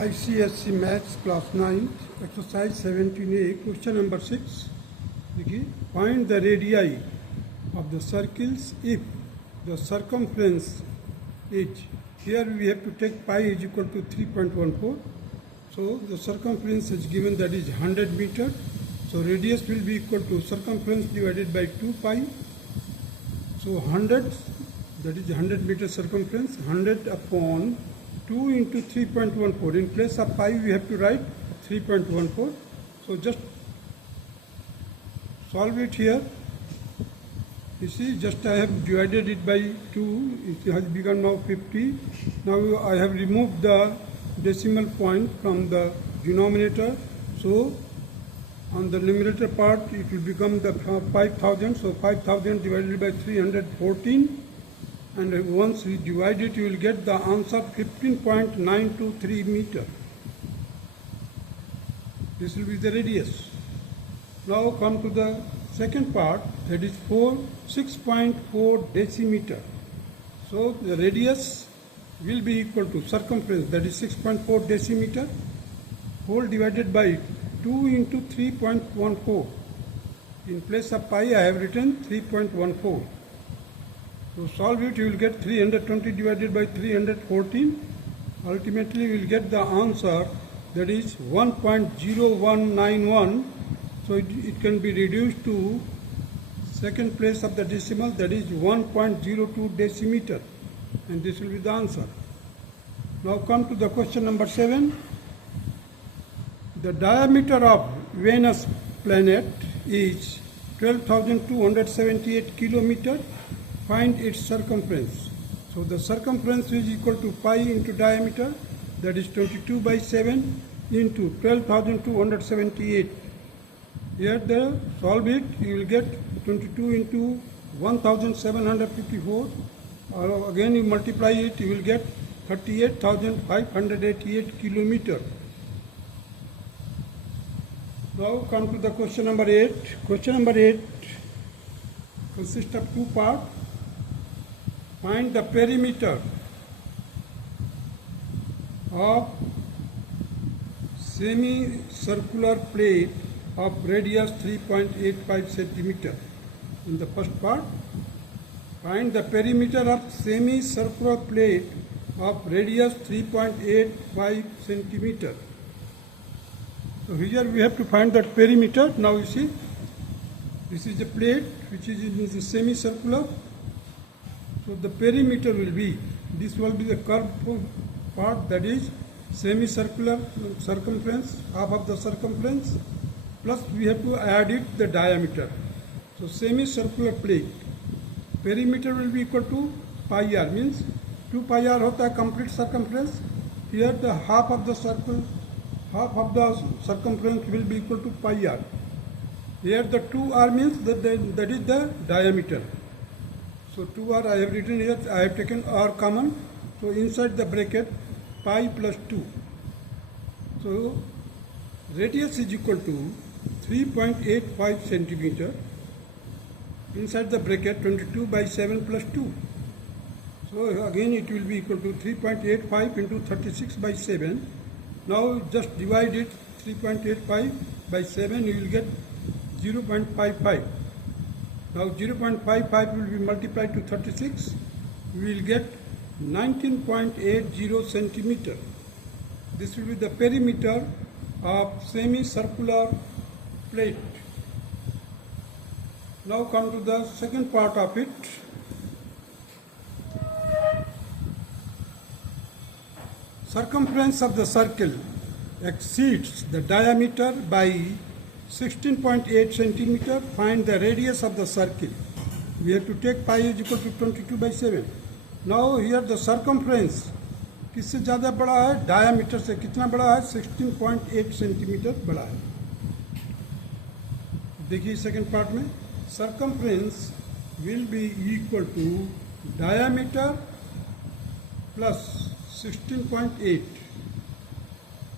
ICSE Maths Class 9, Exercise 17A, question number 6. देखिए, find the radii of the circles if the circumference is, here we have to take pi is equal to 3.14. So the circumference is given, that is 100 meter. So radius will be equal to circumference divided by 2 pi. So 100, that is 100 meter circumference, 100 upon 2 into 3.14. In place of pi we have to write 3.14. So just solve it here. You see, just I have divided it by 2. It has become now 50. Now I have removed the decimal point from the denominator. So on the numerator part it will become the 5,000. So 5,000 divided by 314. And once we divide it, you will get the answer 15.923 meter. This will be the radius. Now come to the second part, that is 6.4 decimeter. So the radius will be equal to circumference, that is 6.4 decimeter, whole divided by 2 into 3.14. In place of pi I have written 3.14. So solve it, you will get 320 divided by 314. Ultimately you will get the answer, that is 1.0191. So it can be reduced to second place of the decimal, that is 1.02 decimeter. And this will be the answer. Now come to the question number 7. The diameter of Venus planet is 12,278 kilometer. Find its circumference. So the circumference is equal to pi into diameter, that is 22 by 7 into 12,278. Here the solve it, you will get 22 into 1,754. Again you multiply it, you will get 38,588 kilometer. Now come to the question number 8. Question number 8 consists of two parts. Find the perimeter of semicircular plate of radius 3.85 centimeter. In the first part, find the perimeter of semicircular plate of radius 3.85 centimeter. So here we have to find that perimeter. Now you see, this is a plate which is in the semicircular. So the perimeter will be, this will be the curved part, that is semicircular circumference, half of the circumference, plus we have to add it the diameter. So semicircular plate, perimeter will be equal to pi r, means 2 pi r hota hai complete circumference. Here the half of the circle, half of the circumference will be equal to pi r. Here the 2r means that is the diameter. So 2r I have written here, I have taken r common. So inside the bracket pi plus 2. So radius is equal to 3.85 centimeter. Inside the bracket 22 by 7 plus 2. So again it will be equal to 3.85 into 36 by 7. Now just divide it, 3.85 by 7, you will get 0.55. Now 0.55 will be multiplied to 36. We will get 19.80 centimeter. This will be the perimeter of semicircular plate. Now come to the second part of it. Circumference of the circle exceeds the diameter by 16.8 centimeter. Find the radius of the circle. We have to take pi is equal to 22 by 7. Now here the circumference किससे ज़्यादा बड़ा है, diameter से कितना बड़ा है, 16.8 centimetre बड़ा है. देखिए सेकंड पार्ट में, circumference will be equal to diameter plus 16.8.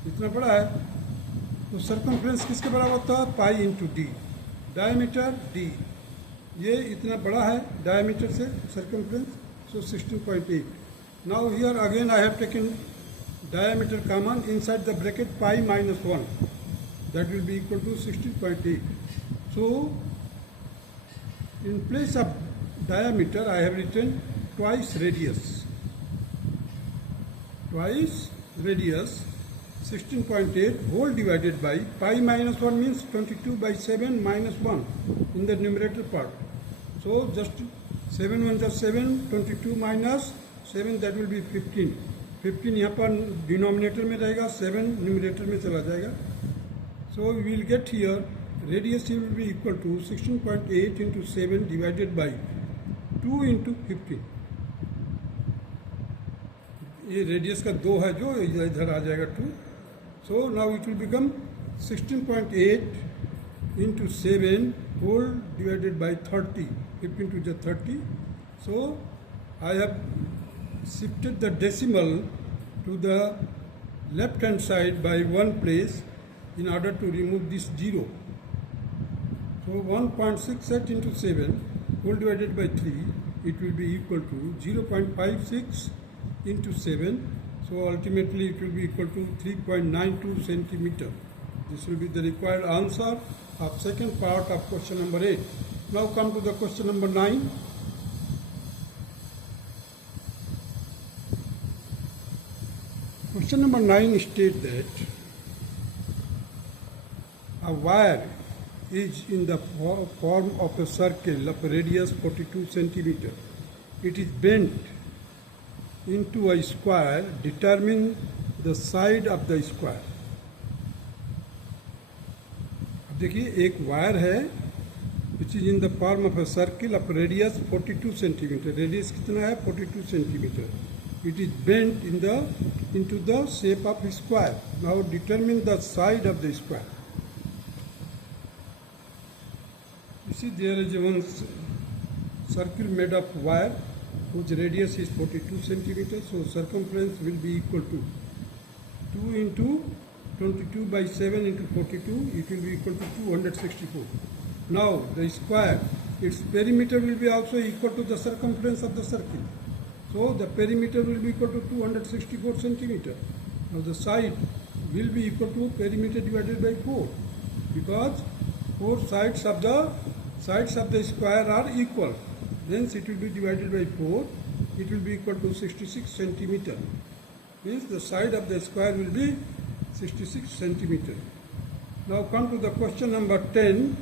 इतना बड़ा है तो सर्कमफ्रेंस किसके बराबर होता है, pi into D, diameter D, ये इतना बड़ा है डायमीटर से circumference, so 16.8. Now here again I have taken diameter common, inside the bracket pi minus 1, that will be equal to 16.8. So in place of diameter I have written twice radius. 16.8 whole divided by pi minus 1 means 22 by 7 minus 1 in the numerator part. So just 7 1 is 7, 22 minus 7, that will be 15. 15 यहाँ पर denominator में रहेगा, 7 numerator में चला जाएगा. So we will get here radius will be equal to 16.8 into 7 divided by 2 into 15. ये radius का 2 है जो इधर आ जाएगा 2. So now it will become 16.8 into 7 whole divided by 30. 15 to the 30. So I have shifted the decimal to the left hand side by one place in order to remove this 0. So 1.68 into 7 whole divided by 3, it will be equal to 0.56 into 7. So ultimately it will be equal to 3.92 centimeter. This will be the required answer of second part of question number 8. Now come to the question number 9. Question number 9 states that a wire is in the form of a circle of radius 42 centimeter. It is bent into a square. Determine the side of the square. अब देखिए एक wire है which is in the form of a circle of radius 42 centimeter. Radius कितना है? 42 centimeter. It is bent into the shape of a square. Now determine the side of the square. You see there is one circle made of wire whose radius is 42 centimeters. So circumference will be equal to 2 into 22 by 7 into 42. It will be equal to 264. Now the square, its perimeter will be also equal to the circumference of the circle. So the perimeter will be equal to 264 centimeter. Now the side will be equal to perimeter divided by 4, because 4 sides of the square are equal. Hence it will be divided by 4. It will be equal to 66 centimeter. Means the side of the square will be 66 centimeter. Now come to the question number 10.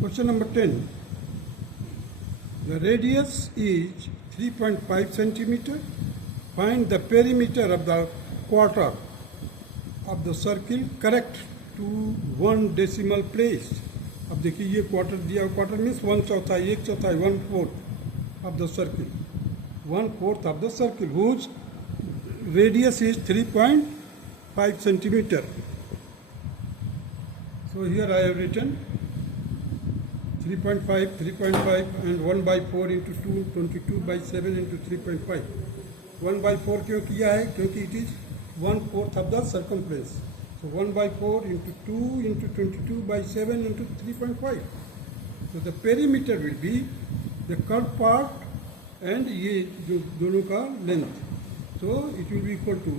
Question number 10. The radius is 3.5 centimeter. Find the perimeter of the quarter of the circle correct to 1 decimal place. अब देखिए ये quarter दिया, quarter means 1/4, 1/4, 1/4 of the circle. 1/4 of the circle whose radius is 3.5 centimeter. So here I have written 3.5 and 1/4 into 2, 22 by 7 into 3.5. 1/4 क्यों किया है? क्योंकि it is 1/4 of the circumference. So 1/4 into 2 into 22 by 7 into 3.5. So the perimeter will be the curved part and ये जो दोनों का length. So it will be equal to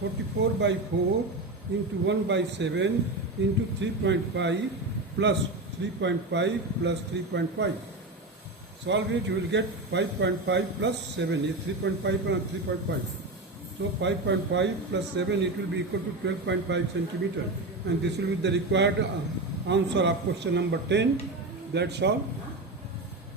44 by 4 into 1 by 7 into 3.5 plus 3.5 plus 3.5. Solve it, you will get 5.5 plus 7. Is 3.5 and 3.5. So 5.5 plus 7, it will be equal to 12.5 centimeter. And this will be the required answer of question number 10. That's all.